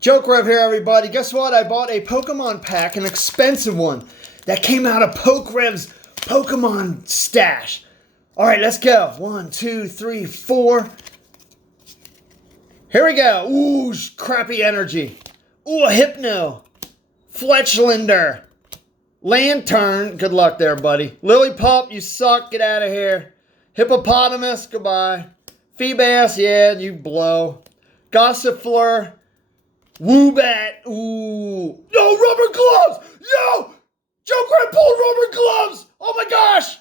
JokeRev here, everybody. Guess what? I bought a Pokemon pack, an expensive one, that came out of PokeRev's Pokemon stash. All right, let's go. 1, 2, 3, 4. Here we go. Ooh, crappy energy. Ooh, a Hypno. Fletchlander. Lantern. Good luck there, buddy. Lillipup, you suck. Get out of here. Hippopotamus, goodbye. Feebas, yeah, you blow. Gossifleur. Woobat. Ooh. No, rubber gloves. Yo! JokeRev pulled rubber gloves. Oh my gosh.